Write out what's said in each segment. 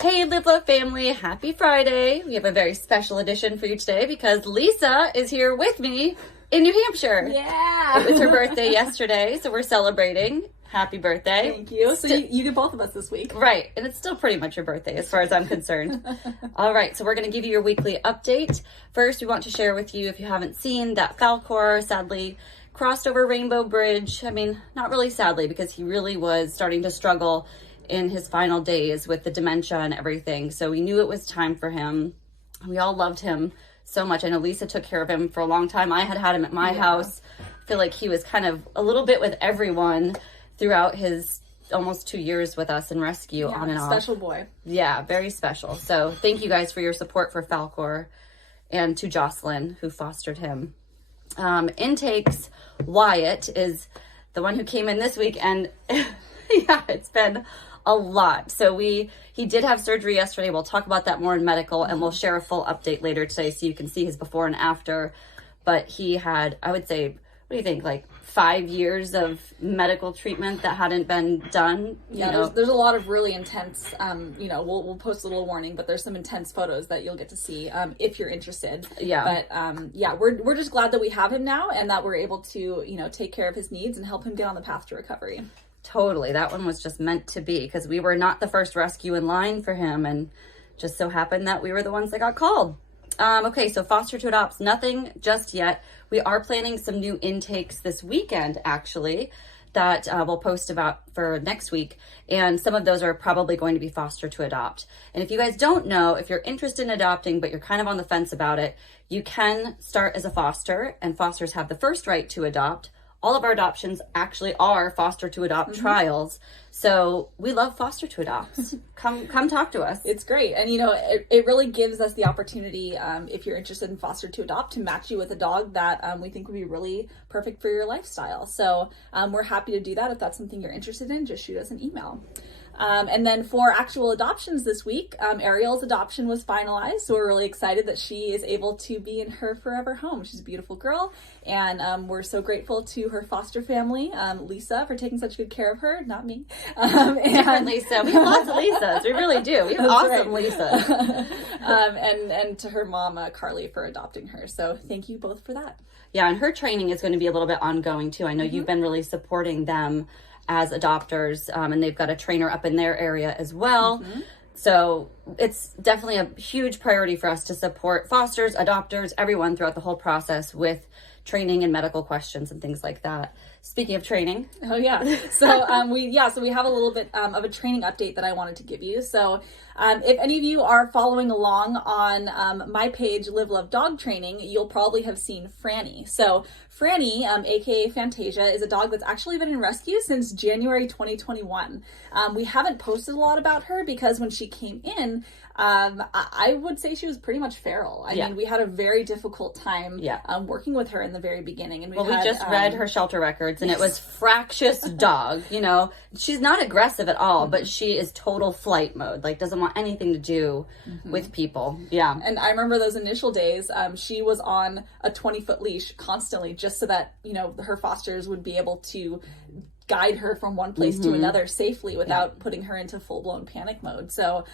Hey LaLa family, happy Friday. We have a very special edition for you today because Lisa is here with me in New Hampshire. Yeah. It was her birthday yesterday, so we're celebrating. Happy birthday. Thank you. So you did both of us this week. Right, and it's still pretty much your birthday as far as I'm concerned. All right, so we're going to give you your weekly update. First, we want to share with you, if you haven't seen, that Falcor sadly crossed over Rainbow Bridge. I mean, not really sadly, because he really was starting to struggle in his final days with the dementia and everything. So we knew it was time for him. We all loved him so much. I know Lisa took care of him for a long time. I had him at my house. I feel like he was kind of a little bit with everyone throughout his almost 2 years with us in rescue, on and off. Special boy. Yeah, very special. So thank you guys for your support for Falcor, and to Jocelyn, who fostered him. Intakes, Wyatt is the one who came in this week, and yeah, it's been a lot. So he did have surgery yesterday. We'll talk about that more in medical, and we'll share a full update later today so you can see his before and after. But he had, I would say, what do you think, like 5 years of medical treatment that hadn't been done? Yeah, there's a lot of really intense, we'll post a little warning, but there's some intense photos that you'll get to see if you're interested. Yeah. But we're just glad that we have him now and that we're able to, take care of his needs and help him get on the path to recovery. Totally. That one was just meant to be, because we were not the first rescue in line for him, and just so happened that we were the ones that got called. Okay, so foster to adopts, nothing just yet. We are planning some new intakes this weekend, actually, that we'll post about for next week. And some of those are probably going to be foster to adopt. And if you guys don't know, if you're interested in adopting, but you're kind of on the fence about it, you can start as a foster, and fosters have the first right to adopt. All of our adoptions actually are foster to adopt trials. So we love foster to adopt. Come talk to us. It's great. And, it really gives us the opportunity, if you're interested in foster to adopt, to match you with a dog that we think would be really perfect for your lifestyle. So we're happy to do that. If that's something you're interested in, just shoot us an email. And then for actual adoptions this week, Ariel's adoption was finalized. So we're really excited that she is able to be in her forever home. She's a beautiful girl. And we're so grateful to her foster family, Lisa, for taking such good care of her. Not me. Different Lisa. We have lots of Lisas. We really do. We have awesome Lisas. And to her mom, Carly, for adopting her. So thank you both for that. Yeah, and her training is going to be a little bit ongoing too. I know you've been really supporting them as adopters, and they've got a trainer up in their area as well. So it's definitely a huge priority for us to support fosters, adopters, everyone throughout the whole process with training and medical questions and things like that. Speaking of training. Oh yeah. So we have a little bit of a training update that I wanted to give you. So if any of you are following along on my page, Live Love Dog Training, you'll probably have seen Frannie. So Frannie, aka Fantasia, is a dog that's actually been in rescue since January 2021. We haven't posted a lot about her because when she came in, I would say she was pretty much feral. I mean, we had a very difficult time working with her in the very beginning. And we just read her shelter records, and it was fractious dog. She's not aggressive at all, but she is total flight mode. Like, doesn't want anything to do with people. Yeah. And I remember those initial days, she was on a 20-foot leash constantly just so that, her fosters would be able to guide her from one place to another safely without putting her into full-blown panic mode. So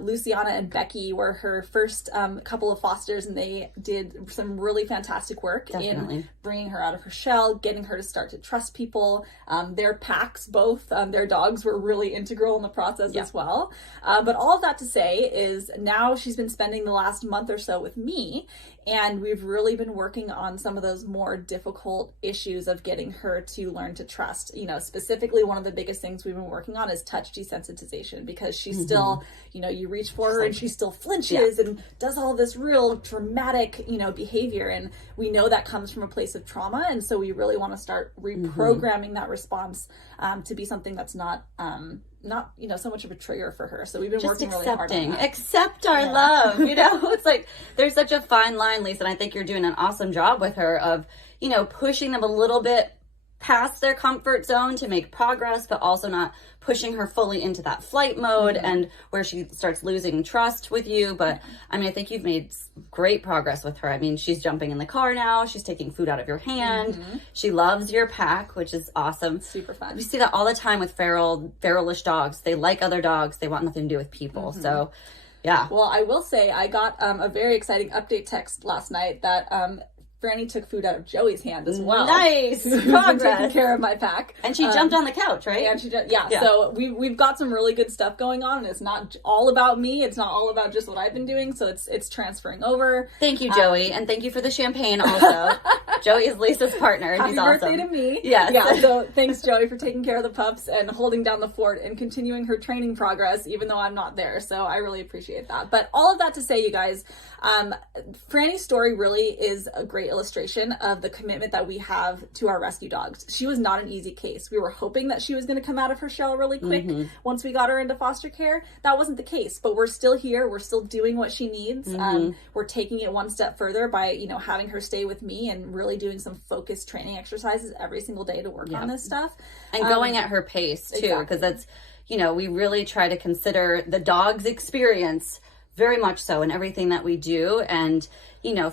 Luciana and Becky were her first couple of fosters, and they did some really fantastic work in bringing her out of her shell, getting her to start to trust people. Their packs, both their dogs, were really integral in the process as well. But all of that to say is now she's been spending the last month or so with me, and we've really been working on some of those more difficult issues of getting her to learn to trust. Specifically, one of the biggest things we've been working on is touch desensitization, because she's still, you reach for her and she still flinches and does all this real dramatic, behavior. And we know that comes from a place of trauma. And so we really want to start reprogramming that response to be something that's not so much of a trigger for her. So we've been working really hard on that. Accept our love. It's like there's such a fine line, Lisa, and I think you're doing an awesome job with her of, pushing them a little bit past their comfort zone to make progress, but also not pushing her fully into that flight mode and where she starts losing trust with you. But I mean, I think you've made great progress with her. I mean, she's jumping in the car now. She's taking food out of your hand. She loves your pack, which is awesome. Super fun. We see that all the time with feralish dogs. They like other dogs. They want nothing to do with people. So yeah. Well, I will say I got a very exciting update text last night that Frannie took food out of Joey's hand as well. Nice progress. Taking care of my pack, and she jumped on the couch, right? And she So we've got some really good stuff going on, and it's not all about me. It's not all about just what I've been doing. So it's transferring over. Thank you, Joey, and thank you for the champagne also. Joey is Lisa's partner, and Happy he's awesome. Birthday to me. Yes. Yeah. So thanks, Joey, for taking care of the pups and holding down the fort and continuing her training progress, even though I'm not there. So I really appreciate that. But all of that to say, you guys, Frannie's story really is a great illustration of the commitment that we have to our rescue dogs. She was not an easy case. We were hoping that she was going to come out of her shell really quick once we got her into foster care. That wasn't the case, but we're still here. We're still doing what she needs. We're taking it one step further by, having her stay with me and really doing some focused training exercises every single day to work on this stuff. And going at her pace too, because that's, we really try to consider the dog's experience very much so in everything that we do. And,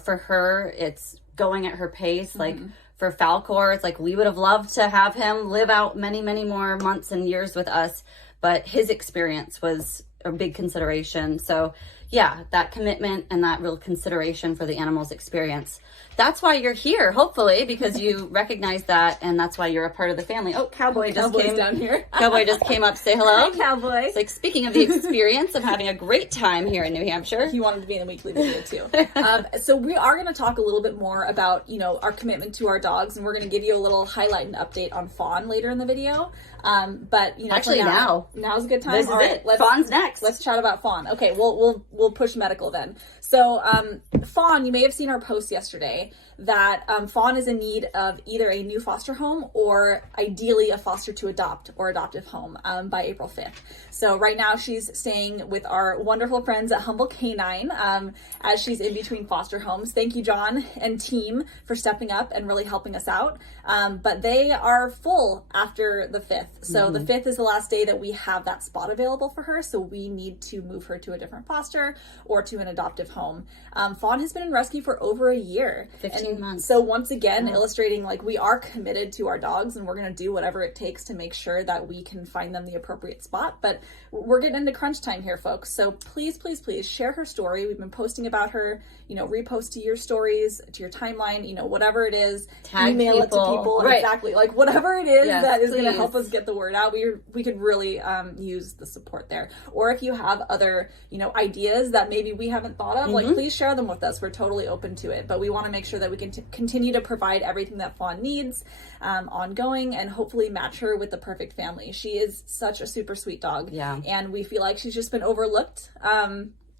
for her, it's going at her pace. Like for Falcor, it's like we would have loved to have him live out many, many more months and years with us, but his experience was a big consideration. So yeah, that commitment and that real consideration for the animal's experience. That's why you're here, hopefully, because you recognize that, and that's why you're a part of the family. Oh, Cowboy just came down here. Cowboy just came up to say hello. Hi, Cowboy. It's like, speaking of the experience of having a great time here in New Hampshire. He wanted to be in the weekly video too. So we are going to talk a little bit more about, our commitment to our dogs, and we're going to give you a little highlight and update on Fawn later in the video. But actually now's a good time. This is it. Fawn's next. Let's chat about Fawn. Okay, we'll push medical then. So Fawn, you may have seen our post yesterday that Fawn is in need of either a new foster home or ideally a foster to adopt or adoptive home by April 5th. So right now she's staying with our wonderful friends at Humble Canine as she's in between foster homes. Thank you, John and team, for stepping up and really helping us out. But they are full after the 5th. So the 5th is the last day that we have that spot available for her. So we need to move her to a different foster or to an adoptive home. Fawn has been in rescue for over a year. 15 months. So once again, illustrating like we are committed to our dogs and we're going to do whatever it takes to make sure that we can find them the appropriate spot. But we're getting into crunch time here, folks. So please, please, please share her story. We've been posting about her, repost to your stories, to your timeline, whatever it is. Tag email it to people. Right. Exactly. Like whatever it is that is going to please. help us get the word out. We could really use the support there. Or if you have other, ideas that maybe we haven't thought of, like please share them with us. We're totally open to it. But we want to make sure that we can continue to provide everything that Fawn needs ongoing and hopefully match her with the perfect family. She is such a super sweet dog. Yeah. And we feel like she's just been overlooked.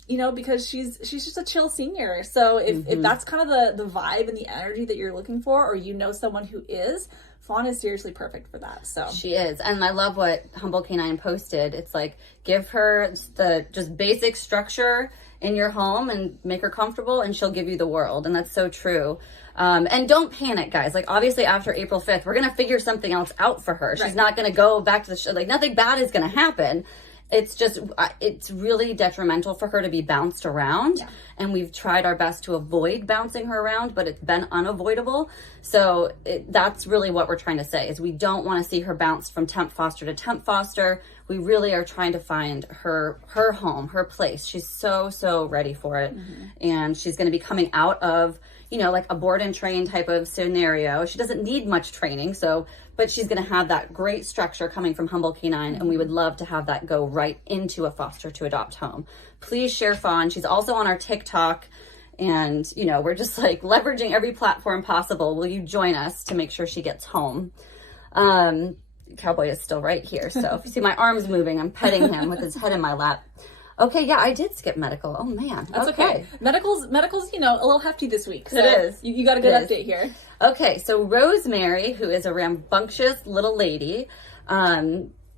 Because she's just a chill senior. So if that's kind of the vibe and the energy that you're looking for, or someone who is, Fawn is seriously perfect for that. So she is. And I love what Humble Canine posted. It's like, give her the just basic structure in your home and make her comfortable and she'll give you the world. And that's so true. And don't panic, guys. Like, obviously after April 5th, we're going to figure something else out for her. She's not going to go back to the show. Like, nothing bad is going to happen. It's just, it's really detrimental for her to be bounced around. Yeah. And we've tried our best to avoid bouncing her around, but it's been unavoidable. So that's really what we're trying to say, is we don't want to see her bounce from temp foster to temp foster. We really are trying to find her home, her place. She's so ready for it. And she's going to be coming out of, like a board and train type of scenario. She doesn't need much training, but she's going to have that great structure coming from Humble Canine, and we would love to have that go right into a foster to adopt home. Please share Fawn. She's also on our TikTok, and we're just like leveraging every platform possible. Will you join us to make sure she gets home? Cowboy is still right here, so if you see my arms moving, I'm petting him with his head in my lap. Okay, yeah, I did skip medical. Oh man, that's okay. Medical's a little hefty this week. So it is. You got a good update here. Okay, so Rosemary, who is a rambunctious little lady,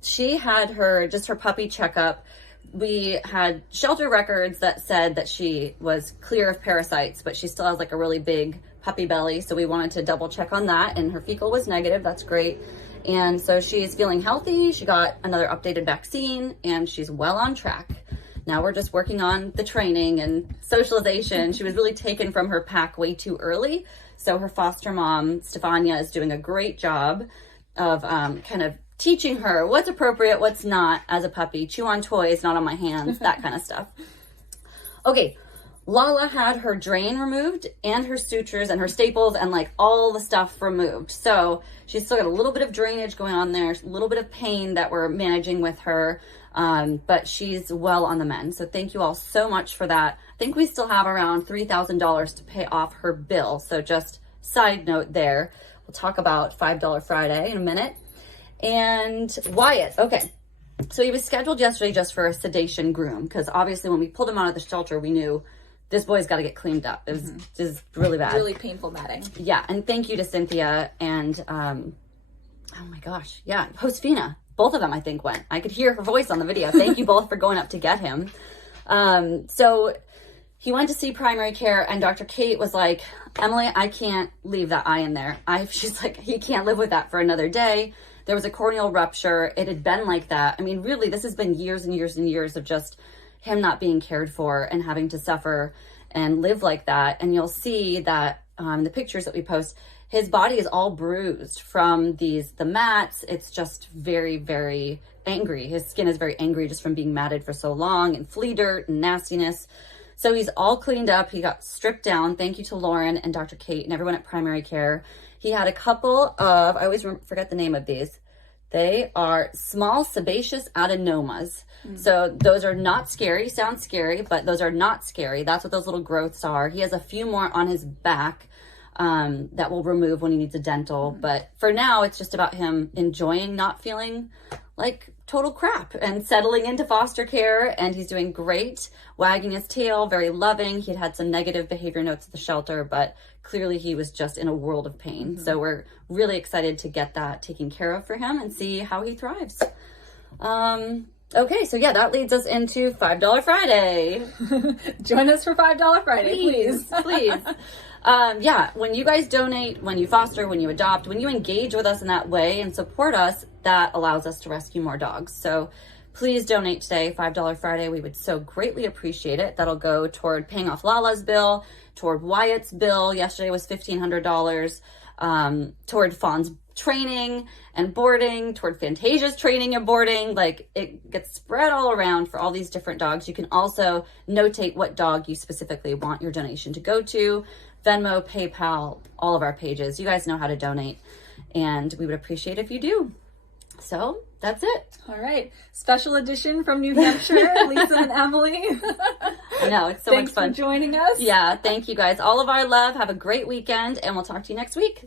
she had her puppy checkup. We had shelter records that said that she was clear of parasites, but she still has like a really big puppy belly. So we wanted to double check on that, and her fecal was negative. That's great. And so she's feeling healthy. She got another updated vaccine and she's well on track. Now we're just working on the training and socialization. She was really taken from her pack way too early. So her foster mom, Stefania, is doing a great job of kind of teaching her what's appropriate, what's not as a puppy. Chew on toys, not on my hands, that kind of stuff. Okay, LaLa had her drain removed and her sutures and her staples and like all the stuff removed. So she's still got a little bit of drainage going on there, a little bit of pain that we're managing with her. But she's well on the mend. So thank you all so much for that. I think we still have around $3,000 to pay off her bill. So just side note there. We'll talk about $5 Friday in a minute. And Wyatt, okay. So he was scheduled yesterday just for a sedation groom, because obviously when we pulled him out of the shelter, we knew this boy's got to get cleaned up. It was just really bad. Really painful matting. Yeah. And thank you to Cynthia and, oh my gosh. Yeah. Josefina. Both of them, I think, went. I could hear her voice on the video. Thank you both for going up to get him. So he went to see primary care, and Dr. Kate was like, Emily, I can't leave that eye in there. She's like, he can't live with that for another day. There was a corneal rupture. It had been like that. I mean, really, this has been years and years and years of just him not being cared for and having to suffer and live like that. And you'll see that the pictures that we post, his body is all bruised from the mats. It's just very, very angry. His skin is very angry just from being matted for so long, and flea dirt and nastiness. So he's all cleaned up. He got stripped down. Thank you to Lauren and Dr. Kate and everyone at primary care. He had a couple of, I always forget the name of these. They are small sebaceous adenomas. So those are not scary. Sounds scary, but those are not scary. That's what those little growths are. He has a few more on his back that will remove when he needs a dental. But for now, it's just about him enjoying not feeling like total crap and settling into foster care. And he's doing great, wagging his tail, very loving. He'd had some negative behavior notes at the shelter, but clearly he was just in a world of pain. So we're really excited to get that taken care of for him and see how he thrives. Okay, so yeah, that leads us into $5 Friday. Join us for $5 Friday, please. Please. Yeah, when you guys donate, when you foster, when you adopt, when you engage with us in that way and support us, that allows us to rescue more dogs. So please donate today, $5 Friday. We would so greatly appreciate it. That'll go toward paying off LaLa's bill, toward Wyatt's bill. Yesterday was $1,500, toward Fawn's training and boarding, toward Fantasia's training and boarding. Like, it gets spread all around for all these different dogs. You can also notate what dog you specifically want your donation to go to. Venmo, PayPal, all of our pages. You guys know how to donate, and we would appreciate if you do. So that's it. All right. Special edition from New Hampshire, Lisa and Emily. I know, it's so much fun. Thanks for joining us. Yeah, thank you guys. All of our love. Have a great weekend, and we'll talk to you next week.